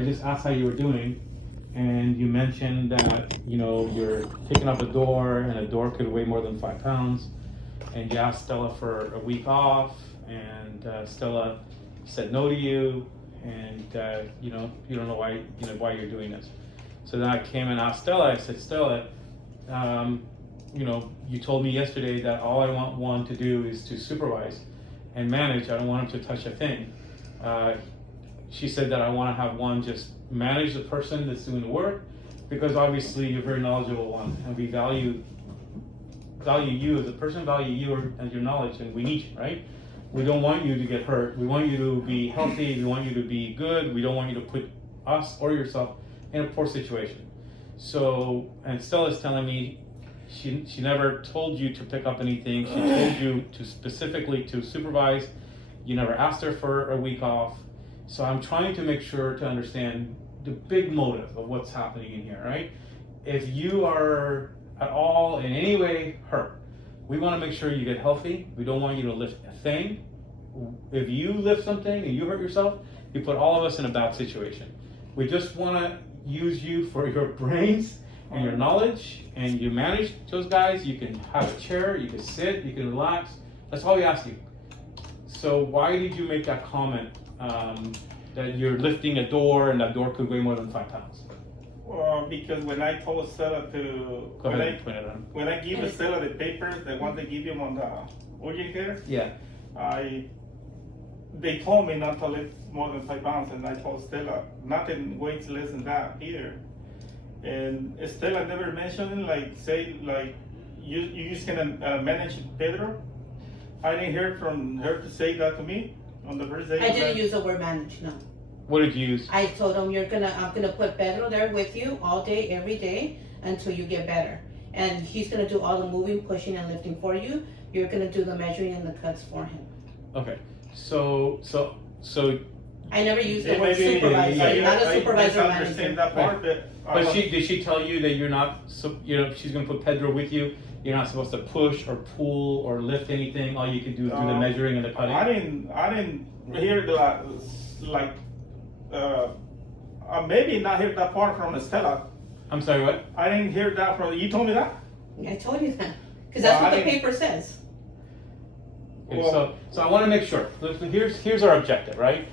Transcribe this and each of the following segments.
I just asked how you were doing, and you mentioned that, you know, you're picking up a door, and a door could weigh more than 5 pounds, and you asked Stella for a week off, and Stella said no to you, and you know, you don't know why, you know, why you're doing this. So then I came and asked Stella. I said, Stella, you know, you told me yesterday that all I want one to do is to supervise and manage. I don't want him to touch a thing. She said that I want to have one just manage the person that's doing the work, because obviously you're a very knowledgeable one, and we value you as a person, value you and your knowledge, and we need you, right? We don't want you to get hurt. We want you to be healthy. We want you to be good. We don't want you to put us or yourself in a poor situation. So, and Stella's telling me she never told you to pick up anything. She told you to specifically to supervise. You never asked her for a week off. So I'm trying to make sure to understand the big motive of what's happening in here, right? If you are at all in any way hurt, we want to make sure you get healthy. We don't want you to lift a thing. If you lift something and you hurt yourself, you put all of us in a bad situation. We just want to use you for your brains and your knowledge, and you manage those guys. You can have a chair, you can sit, you can relax. That's all we ask you. So why did you make that comment that you're lifting a door and that door could weigh more than 5 pounds? Well, because when I told Stella Go ahead and point it on. when I give Stella the papers, the one they give you on the urgent care, Yeah. they told me not to lift more than 5 pounds, and I told Stella nothing weighs less than that here. And Stella never mentioned you just can manage Pedro. I didn't hear from her to say that to me on the first day. I didn't use the word manage, no. What did you use? I told him I'm gonna put Pedro there with you all day, every day, until you get better. And he's gonna do all the moving, pushing, and lifting for you. You're gonna do the measuring and the cuts for him. Okay. So I never used the Yeah, word maybe- supervisor, I- not a I supervisor understand manager. that part, But did she tell you that you're not, you know, she's gonna put Pedro with you? You're not supposed to push or pull or lift anything. All you can do is do the measuring and the cutting. I didn't hear that. Maybe not hear that part from Stella. I'm sorry, what? I didn't hear that from you. Told me that. I told you that, because that's Well, what I the didn't- paper says. Okay, Well- so I want to make sure. Here's our objective, right?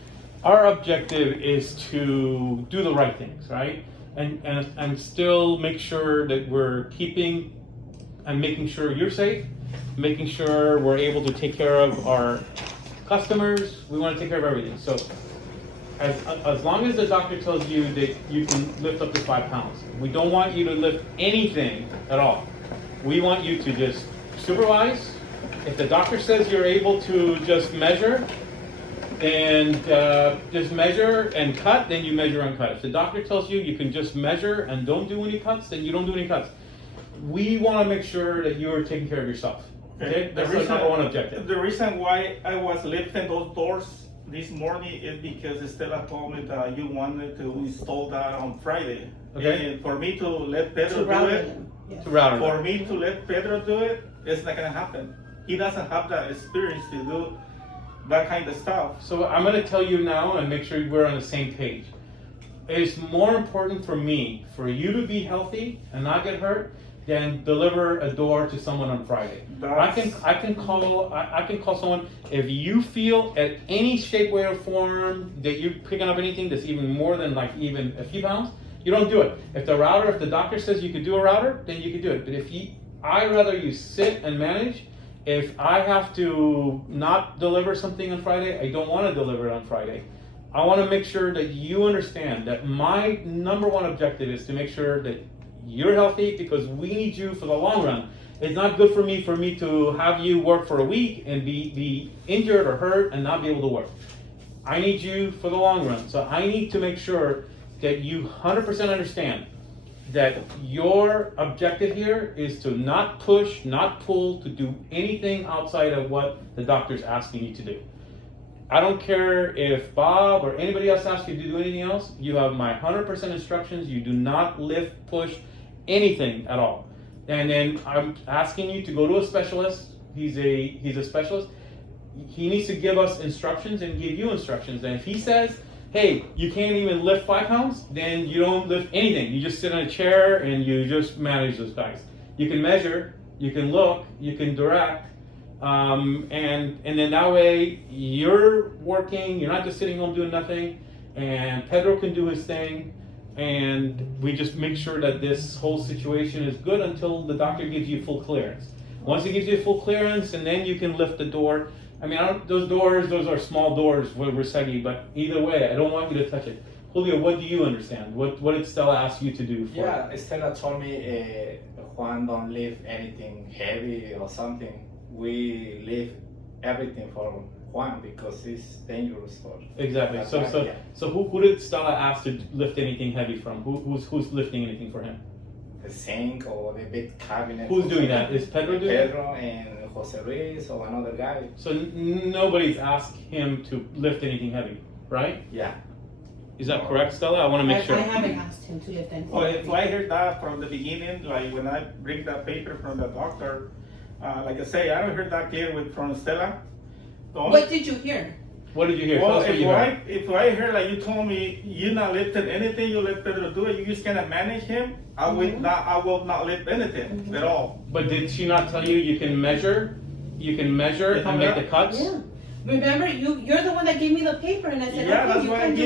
Our objective is to do the right things, right? And still make sure that we're keeping and making sure you're safe, making sure we're able to take care of our customers. We want to take care of everything. So as long as the doctor tells you that you can lift up to 5 pounds, we don't want you to lift anything at all. We want you to just supervise. If the doctor says you're able to just measure and just measure and cut, then you measure and cut. If the doctor tells you you can just measure and don't do any cuts, then you don't do any cuts. We want to make sure that you are taking care of yourself. Okay? That's our number one objective. The reason why I was lifting those doors this morning is because Stella told me that you wanted to install that on Friday. Okay. And for me to let Pedro To do router it, them. Yes. To router for them. me to let Pedro do it, it's not gonna happen. He doesn't have that experience to do that kind of stuff. So I'm going to tell you now and make sure we're on the same page. It's more important for me for you to be healthy and not get hurt than deliver a door to someone on Friday. I can call someone if you feel at any shape, way, or form that you're picking up anything that's even more than like even a few pounds. You don't do it. If the doctor says you could do a router, then you can do it. But I'd rather you sit and manage. If I have to not deliver something on Friday, I don't want to deliver it on Friday. I want to make sure that you understand that my number one objective is to make sure that you're healthy, because we need you for the long run. It's not good for me to have you work for a week and be injured or hurt and not be able to work. I need you for the long run. So I need to make sure that you 100% understand that your objective here is to not push, not pull, to do anything outside of what the doctor's asking you to do. I don't care if Bob or anybody else asks you to do anything else. You have my 100% instructions. You do not lift, push, anything at all. And then I'm asking you to go to a specialist. He's a specialist. He needs to give us instructions and give you instructions. And if he says hey, you can't even lift 5 pounds, then you don't lift anything. You just sit in a chair and you just manage those guys. You can measure, you can look, you can direct, and then that way you're working, you're not just sitting home doing nothing, and Pedro can do his thing, and we just make sure that this whole situation is good until the doctor gives you full clearance. Once he gives you full clearance, and then you can lift the door. I mean, those doors, those are small doors with Resegi, but either way, I don't want you to touch it. Julio, what do you understand? What did Stella ask you to do for Yeah, Stella told me Juan don't lift anything heavy or something. We leave everything for Juan because it's dangerous for. Exactly. That's So right, so yeah. so who did Stella ask to lift anything heavy from? Who's lifting anything for him? The sink or the big cabinet. Who's doing that? Is Pedro doing it? Pedro and Jose Luis or another guy. So nobody's asked him to lift anything heavy, right? Yeah. Is that correct, Stella? I want to make sure. I haven't asked him to lift anything. Well, if I heard that from the beginning, like when I bring that paper from the doctor, like I say, I don't heard that clear from Stella. The only- What did you hear? What did you hear? Well, Tell us what you heard. if I heard like you told me you're not lifting anything, you let Pedro do it, you just gonna manage him, I will not lift anything at all. But did she not tell you you can measure? You can measure and make the cuts? Yeah. Remember, you're the one that gave me the paper, and I said, Yeah, okay, that's you why I can do give